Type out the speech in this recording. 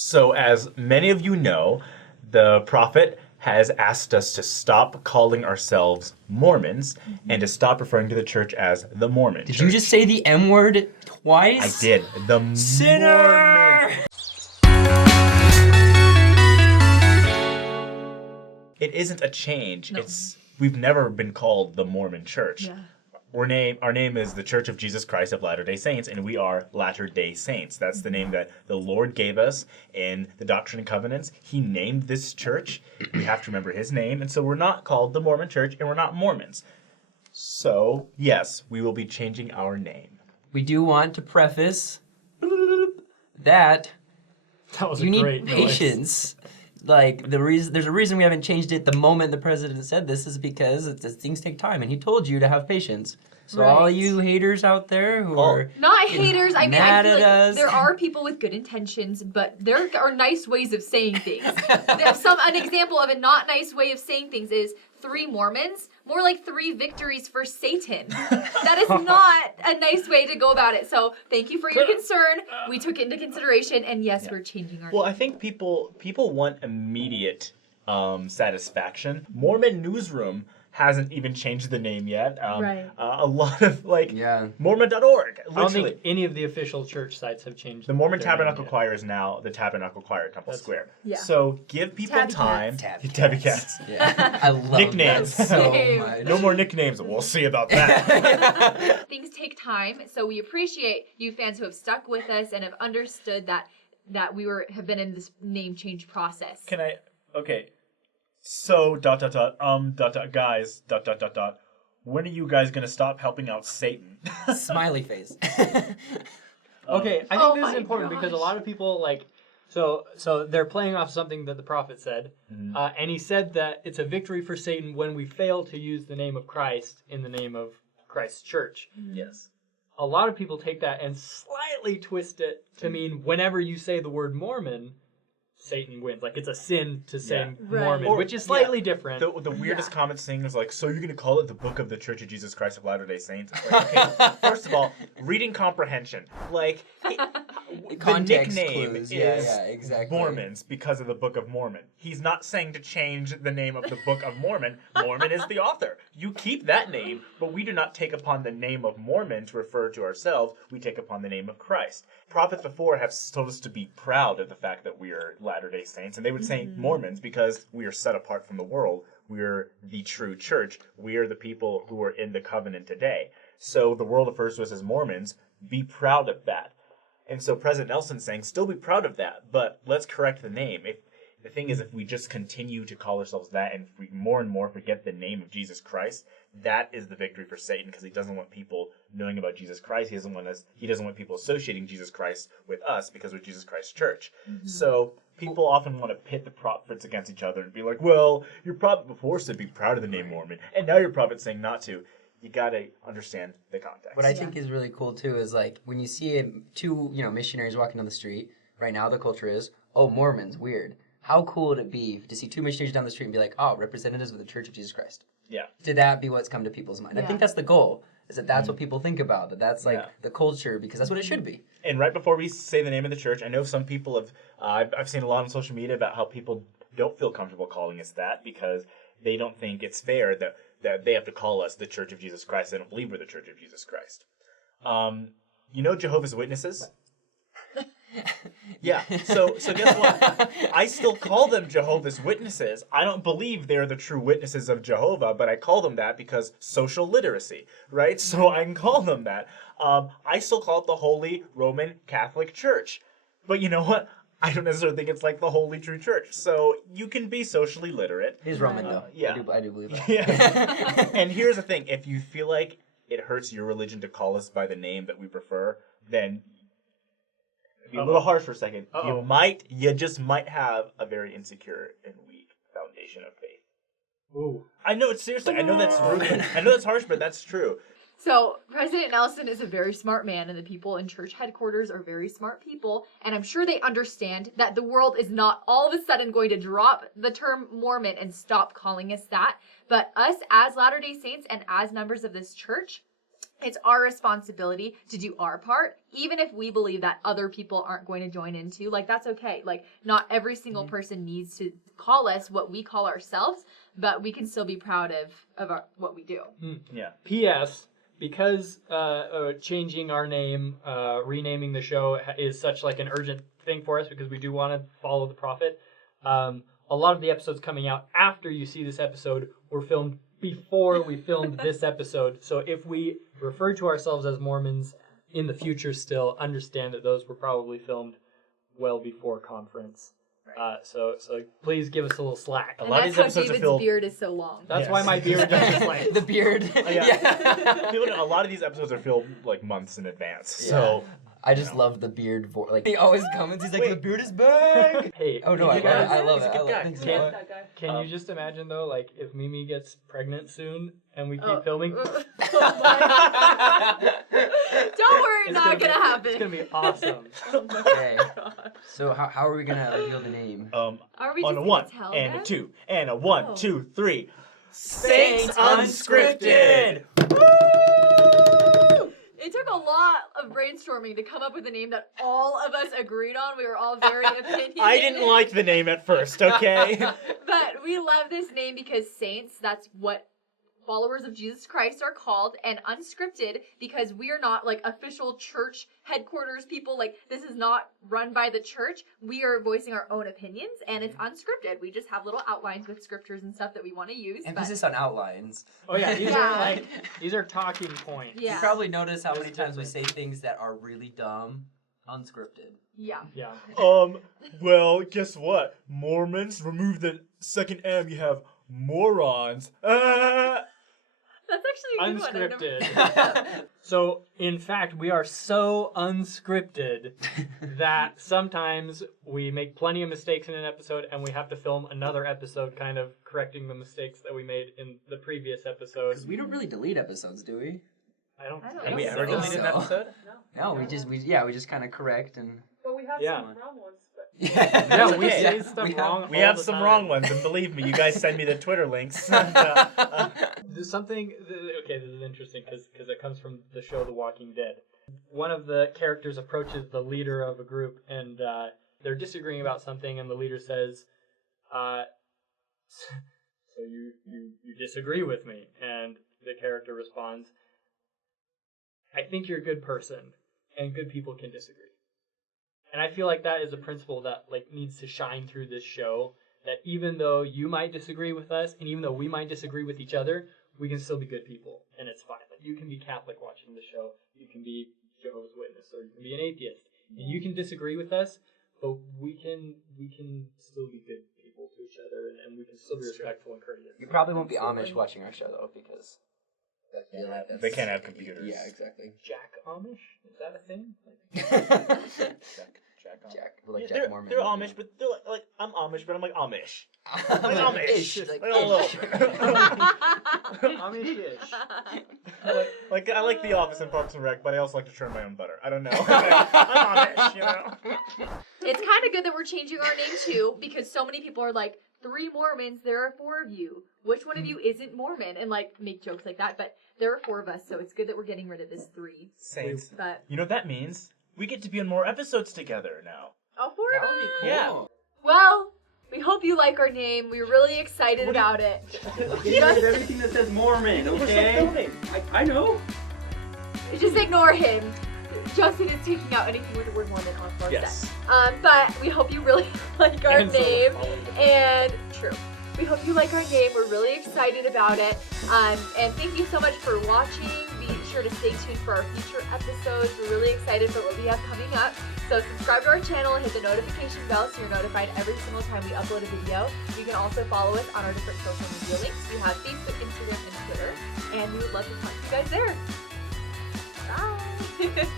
So, as many of you know, the prophet has asked us to stop calling ourselves Mormons and to stop referring to the church as the Mormon Church. Did you just say the M word I twice? did. The Sinner! Mormon. It isn't a change. No. We've never been called the Mormon Church. Yeah. Our name is the Church of Jesus Christ of Latter-day Saints, and we are Latter-day Saints. That's the name that the Lord gave us in the Doctrine and Covenants. He named this church. We have to remember his name, and so we're not called the Mormon Church, and we're not Mormons. So, yes, we will be changing our name. We do want to preface that was a you great need noise. patience. Like, there's a reason we haven't changed it the moment the president said this is because things take time, and he told you to have patience. So all Right. you haters out there who are Not haters. I mean, I mad feel at like us. there are people with good intentions, but there are nice ways of saying things. An example of a not nice way of saying things is 3 Mormons, more like 3 victories for Satan. That is not a nice way to go about it. So thank you for your concern. We took it into consideration, and yes, we're changing our Well, name. I think people want immediate satisfaction. Mormon Newsroom hasn't even changed the name yet. Right. A lot of, Yeah. Mormon.org. I don't Literally. think any of the official church sites have changed. The Mormon their name Tabernacle yet. Choir is now the Tabernacle Choir at Temple That's- Square. Yeah. So give people Tabby time. Tabby Tabby cats. Yeah, I love Nicknames. that so Same. much. No more nicknames. We'll see about that. Things take time, so we appreciate you fans who have stuck with us and have understood that we have been in this name change process. Can I? Okay. So guys when are you guys gonna stop helping out Satan? Smiley face. Okay, I think Oh this is my important because a gosh. lot of people so they're playing off something that the prophet said, and he said that it's a victory for Satan when we fail to use the name of Christ in the name of Christ's church. Yes. A lot of people take that and slightly twist it to mean whenever you say the word Mormon, Satan wins. Like it's a sin to say Yeah. Right. Mormon, Or- which is slightly different. The weirdest Yeah. comment thing is like, so you're gonna call it the Book of the Church of Jesus Christ of Latter-day Saints? It's like, okay, first of all, reading comprehension. Like, the Context nickname clues. is Yeah, exactly. Mormons because of the Book of Mormon. He's not saying to change the name of the Book of Mormon. Mormon is the author. You keep that name, but we do not take upon the name of Mormon to refer to ourselves. We take upon the name of Christ. Prophets before have told us to be proud of the fact that we are Latter-day Saints, and they would say Mormons because we are set apart from the world. We are the true church. We are the people who are in the covenant today. So the world refers to us as Mormons. Be proud of that. And so President Nelson's saying, still be proud of that, but let's correct the name. The thing is, if we just continue to call ourselves that and we more and more forget the name of Jesus Christ, that is the victory for Satan because he doesn't want people knowing about Jesus Christ. He doesn't want people associating Jesus Christ with us because we're Jesus Christ Church. So people often want to pit the prophets against each other and be like, well, your prophet before said be proud of the name Mormon, and now your prophet's saying not to. You gotta understand the context. What I think is really cool too is like when you see two missionaries walking down the street. Right now the culture is, oh, Mormons, weird. How cool would it be to see 2 missionaries down the street and be like, oh, representatives of the Church of Jesus Christ? Yeah. To that be what's come to people's mind. I Yeah. think that's the goal. Is that's what people think about. That's like Yeah. the culture because that's what it should be. And right before we say the name of the church, I know some people have, I've seen a lot on social media about how people don't feel comfortable calling us that because they don't think it's fair that they have to call us the Church of Jesus Christ. They don't believe we're the Church of Jesus Christ. Jehovah's Witnesses? Yeah, so guess what? I still call them Jehovah's Witnesses. I don't believe they're the true witnesses of Jehovah, but I call them that because social literacy, right? So I can call them that. I still call it the Holy Roman Catholic Church. But you know what? I don't necessarily think it's like the Holy True Church. So you can be socially literate. It is Roman though. yeah. I do believe that. Yeah. And here's the thing. If you feel like it hurts your religion to call us by the name that we prefer, then be a little harsh for a second. You just might have a very insecure and weak foundation of faith. Ooh. I know it's seriously. I know that's rude. I know that's harsh, but that's true. So President Nelson is a very smart man, and the people in church headquarters are very smart people, and I'm sure they understand that the world is not all of a sudden going to drop the term Mormon and stop calling us that. But us as Latter-day Saints and as members of this church, It's our responsibility to do our part, even if we believe that other people aren't going to join in too. Like, that's okay. Like, not every single person needs to call us what we call ourselves, but we can still be proud of what we do. Yeah. P.S. Because changing our name, renaming the show is such like an urgent thing for us because we do want to follow the prophet. A lot of the episodes coming out after you see this episode were filmed before we filmed this episode. So if we refer to ourselves as Mormons in the future still, understand that those were probably filmed well before conference. So please give us a little slack. And that's how David's beard is so long. That's why my beard doesn't slant. The beard. People know, a lot of these episodes are filmed like months in advance. So I just love the beard. Like he always comments. He's like, the beard is back. Hey, oh no, I love it. He's a good guy. Can you just imagine though, like if Mimi gets pregnant soon and we keep filming? Don't worry, not gonna happen. It's gonna be awesome. Okay. So how are we gonna reveal the name? Are we on just a 1 tell and them? a 2 and a 1, Oh. 2, 3. Saints Unscripted! It took a lot of brainstorming to come up with a name that all of us agreed on. We were all very opinionated. I didn't like the name at first, okay? But we love this name because saints, that's what followers of Jesus Christ are called, and unscripted because we are not like official church headquarters people. Like, this is not run by the church. We are voicing our own opinions, and it's unscripted. We just have little outlines with scriptures and stuff that we want to use. Emphasis on outlines. Oh yeah, Yeah. these are talking points. Yeah. You probably notice how many times we say things that are really dumb, unscripted. Yeah. Yeah. Well, guess what? Mormons, remove the second M, you have morons. That's actually a good one. I Unscripted. So, in fact, we are so unscripted that sometimes we make plenty of mistakes in an episode and we have to film another episode kind of correcting the mistakes that we made in the previous episode. Because we don't really delete episodes, do we? I don't Have think we so. ever deleted an episode? No, we just kind of correct and. But we have Yeah. some wrong ones. But Yeah, we okay. say stuff We have- wrong. We all have the some time. wrong ones, and believe me, you guys send me the Twitter links. There's something. Okay, this is interesting because it comes from the show The Walking Dead. One of the characters approaches the leader of a group, and they're disagreeing about something, and the leader says, "So you disagree with me?" And the character responds, "I think you're a good person, and good people can disagree." And I feel like that is a principle that like needs to shine through this show. That even though you might disagree with us, and even though we might disagree with each other, we can still be good people, and it's fine. Like you can be Catholic watching the show, you can be Jehovah's Witness, or you can be an atheist, and you can disagree with us, but we can still be good people to each other, and we can still be respectful and courteous. You probably won't be Amish watching our show though, because I feel like They can't have computers. Yeah, exactly. Jack Amish? Is that a thing? Jack Like they're, Jack Mormon. they're Amish, but they're like I'm Amish, but I'm like Amish. Like Amish. ish, Like like a little ish. bit. Amish-ish. like I like The Office and Parks and Rec, but I also like to churn my own butter. I don't know. I'm Amish, you know. It's kind of good that we're changing our name too, because so many people are like, 3 Mormons, there are 4 of you. Which one of you isn't Mormon? And like make jokes like that, but there are 4 of us, so it's good that we're getting rid of this 3. Saints. But You know what that means? We get to be in more episodes together now. all 4 of That would be us. cool. Yeah. Well, we hope you like our name. We're really excited about it. Just, Everything that says Mormon, okay? I know. just ignore him. Justin is taking out anything with the word Mormon on our Yes. set. But we hope you really like our And so name. all of the- And true. We hope you like our name. We're really excited about it. And thank you so much for watching. Be sure to stay tuned for our future episodes. We're really excited for what we have coming up. So subscribe to our channel and hit the notification bell so you're notified every single time we upload a video. You can also follow us on our different social media links. We have Facebook, Instagram, and Twitter. And we would love to talk to you guys there. Bye.